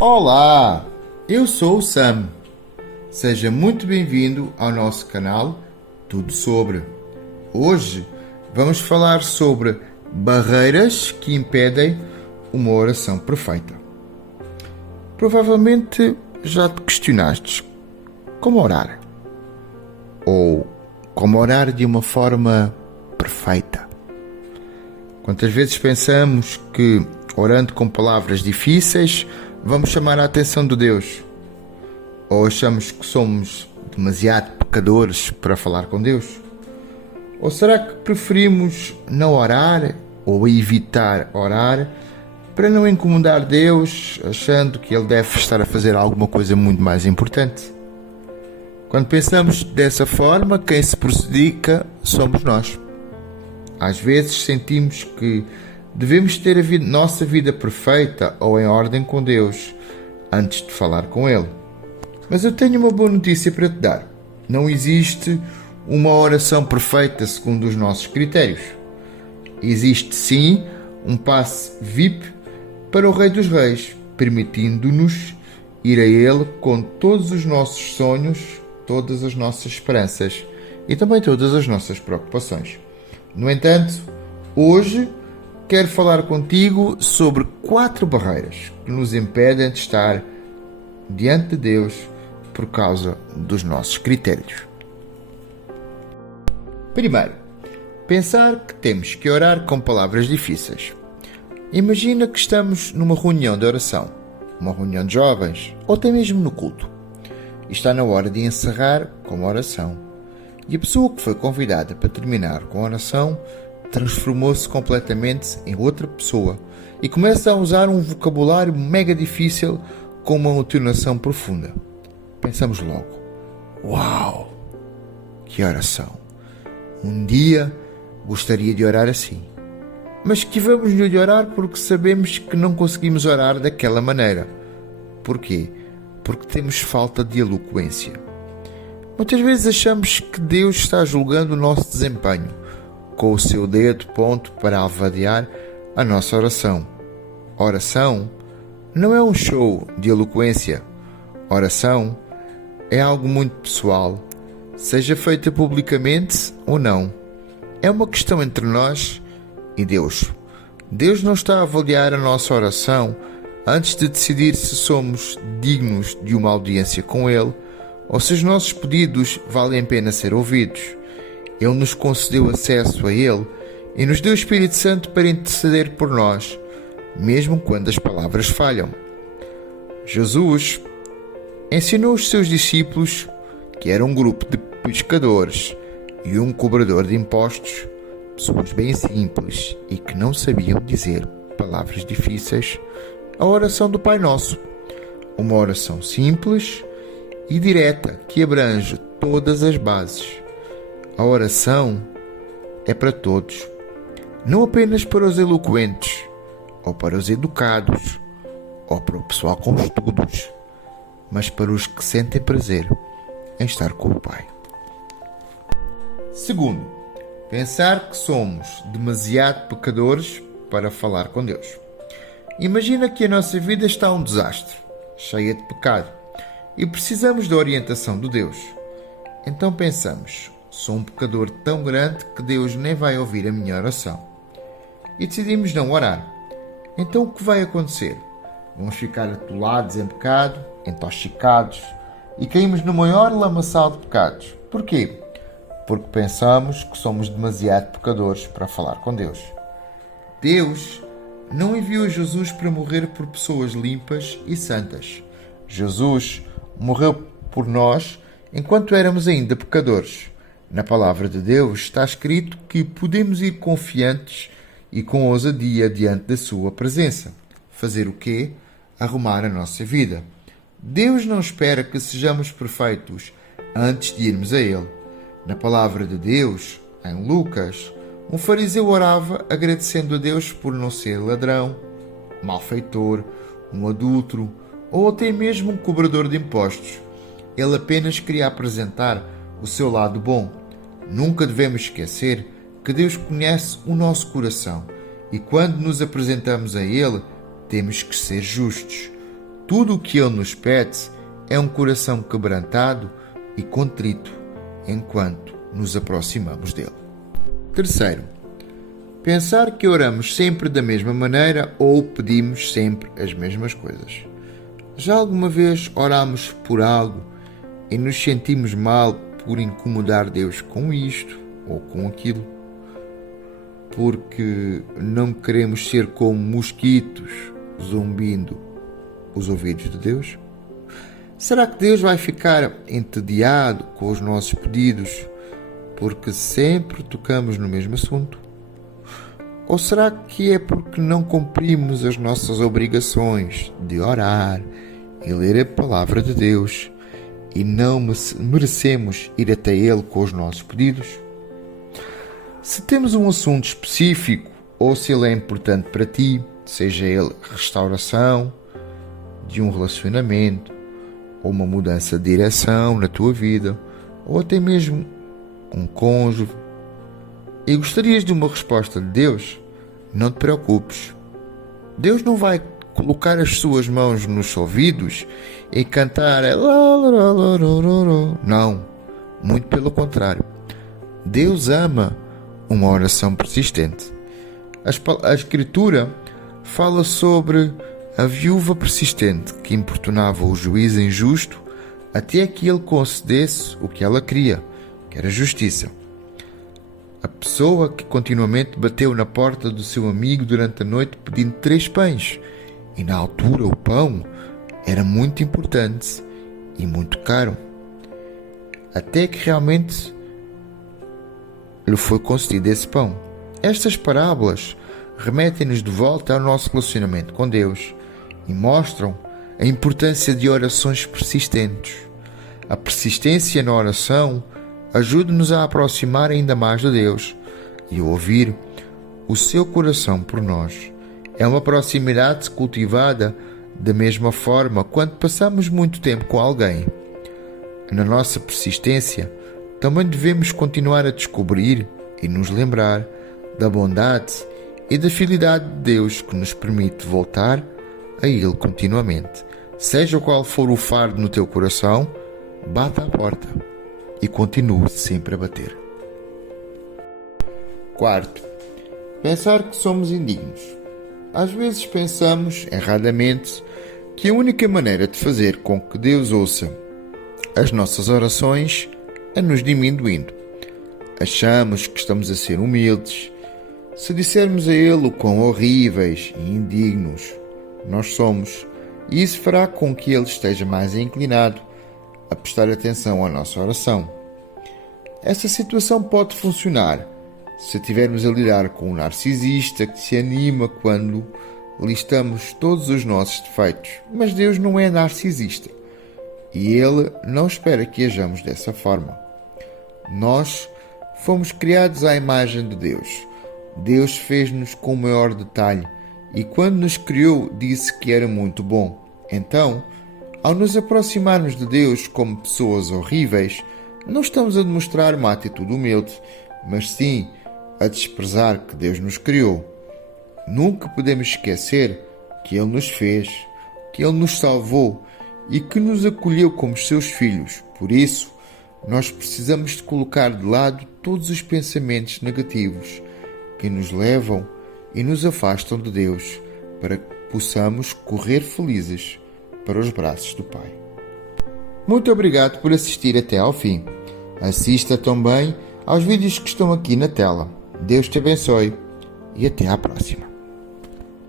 Olá, eu sou o Sam. Seja muito bem-vindo ao nosso canal Tudo Sobre. Hoje vamos falar sobre barreiras que impedem uma oração perfeita. Provavelmente já te questionaste como orar ou como orar de uma forma perfeita. Quantas vezes pensamos que orando com palavras difíceis vamos chamar a atenção de Deus? Ou achamos que somos demasiado pecadores para falar com Deus? Ou será que preferimos não orar ou evitar orar para não incomodar Deus, achando que Ele deve estar a fazer alguma coisa muito mais importante? Quando pensamos dessa forma, quem se prejudica somos nós. Às vezes sentimos que devemos ter a nossa vida perfeita ou em ordem com Deus antes de falar com Ele. Mas eu tenho uma boa notícia para te dar. Não existe uma oração perfeita segundo os nossos critérios. Existe sim um passe VIP para o Rei dos Reis, permitindo-nos ir a Ele com todos os nossos sonhos, todas as nossas esperanças e também todas as nossas preocupações. No entanto, hoje quero falar contigo sobre 4 barreiras que nos impedem de estar diante de Deus por causa dos nossos critérios. Primeiro, pensar que temos que orar com palavras difíceis. Imagina que estamos numa reunião de oração, uma reunião de jovens ou até mesmo no culto. E está na hora de encerrar com uma oração. E a pessoa que foi convidada para terminar com a oração transformou-se completamente em outra pessoa e começa a usar um vocabulário mega difícil com uma entonação profunda. Pensamos logo: uau, que oração! Um dia gostaria de orar assim. Mas esquivamos-nos de orar porque sabemos que não conseguimos orar daquela maneira. Porquê? Porque temos falta de eloquência. Muitas vezes achamos que Deus está julgando o nosso desempenho com o seu dedo ponto para avaliar a nossa oração. Oração não é um show de eloquência. Oração é algo muito pessoal, seja feita publicamente ou não. É uma questão entre nós e Deus. Deus não está a avaliar a nossa oração antes de decidir se somos dignos de uma audiência com Ele ou se os nossos pedidos valem a pena ser ouvidos. Ele nos concedeu acesso a Ele e nos deu o Espírito Santo para interceder por nós, mesmo quando as palavras falham. Jesus ensinou os seus discípulos, que era um grupo de pescadores e um cobrador de impostos, pessoas bem simples e que não sabiam dizer palavras difíceis, a oração do Pai Nosso. Uma oração simples e direta que abrange todas as bases. A oração é para todos, não apenas para os eloquentes, ou para os educados, ou para o pessoal com estudos, mas para os que sentem prazer em estar com o Pai. Segundo, pensar que somos demasiado pecadores para falar com Deus. Imagina que a nossa vida está um desastre, cheia de pecado, e precisamos da orientação de Deus. Então pensamos: sou um pecador tão grande que Deus nem vai ouvir a minha oração. E decidimos não orar. Então o que vai acontecer? Vamos ficar atolados em pecado, intoxicados, e caímos no maior lamaçal de pecados. Porquê? Porque pensamos que somos demasiado pecadores para falar com Deus. Deus não enviou Jesus para morrer por pessoas limpas e santas. Jesus morreu por nós enquanto éramos ainda pecadores. Na palavra de Deus está escrito que podemos ir confiantes e com ousadia diante da sua presença. Fazer o quê? Arrumar a nossa vida. Deus não espera que sejamos perfeitos antes de irmos a Ele. Na palavra de Deus, em Lucas, um fariseu orava agradecendo a Deus por não ser ladrão, malfeitor, um adúltero ou até mesmo um cobrador de impostos. Ele apenas queria apresentar o seu lado bom. Nunca devemos esquecer que Deus conhece o nosso coração e quando nos apresentamos a Ele, temos que ser justos. Tudo o que Ele nos pede é um coração quebrantado e contrito enquanto nos aproximamos dele. Terceiro, pensar que oramos sempre da mesma maneira ou pedimos sempre as mesmas coisas. Já alguma vez oramos por algo e nos sentimos mal por incomodar Deus com isto ou com aquilo? Porque não queremos ser como mosquitos zumbindo os ouvidos de Deus? Será que Deus vai ficar entediado com os nossos pedidos porque sempre tocamos no mesmo assunto? Ou será que é porque não cumprimos as nossas obrigações de orar e ler a palavra de Deus e não merecemos ir até Ele com os nossos pedidos? Se temos um assunto específico ou se ele é importante para ti, seja ele restauração de um relacionamento, ou uma mudança de direção na tua vida, ou até mesmo um cônjuge, e gostarias de uma resposta de Deus, não te preocupes. Deus não vai colocar as suas mãos nos ouvidos e cantar não, muito pelo contrário. Deus ama uma oração persistente. A Escritura fala sobre a viúva persistente que importunava o juiz injusto até que ele concedesse o que ela queria, que era justiça. A pessoa que continuamente bateu na porta do seu amigo durante a noite pedindo 3 pães, e na altura o pão era muito importante e muito caro, até que realmente lhe foi concedido esse pão. Estas parábolas remetem-nos de volta ao nosso relacionamento com Deus e mostram a importância de orações persistentes. A persistência na oração ajuda-nos a aproximar ainda mais de Deus e a ouvir o seu coração por nós. É uma proximidade cultivada da mesma forma quando passamos muito tempo com alguém. Na nossa persistência, também devemos continuar a descobrir e nos lembrar da bondade e da fidelidade de Deus que nos permite voltar a Ele continuamente. Seja qual for o fardo no teu coração, bata à porta e continue sempre a bater. Quarto, pensar que somos indignos. Às vezes pensamos, erradamente, que a única maneira de fazer com que Deus ouça as nossas orações é nos diminuindo. Achamos que estamos a ser humildes se dissermos a Ele o quão horríveis e indignos nós somos, e isso fará com que Ele esteja mais inclinado a prestar atenção à nossa oração. Essa situação pode funcionar se estivermos a lidar com um narcisista que se anima quando listamos todos os nossos defeitos, mas Deus não é narcisista e Ele não espera que hajamos dessa forma. Nós fomos criados à imagem de Deus. Deus fez-nos com o maior detalhe e quando nos criou disse que era muito bom. Então, ao nos aproximarmos de Deus como pessoas horríveis, não estamos a demonstrar uma atitude humilde, mas sim a desprezar que Deus nos criou. Nunca podemos esquecer que Ele nos fez, que Ele nos salvou e que nos acolheu como seus filhos. Por isso, nós precisamos de colocar de lado todos os pensamentos negativos que nos levam e nos afastam de Deus, para que possamos correr felizes para os braços do Pai. Muito obrigado por assistir até ao fim. Assista também aos vídeos que estão aqui na tela. Deus te abençoe e até à próxima.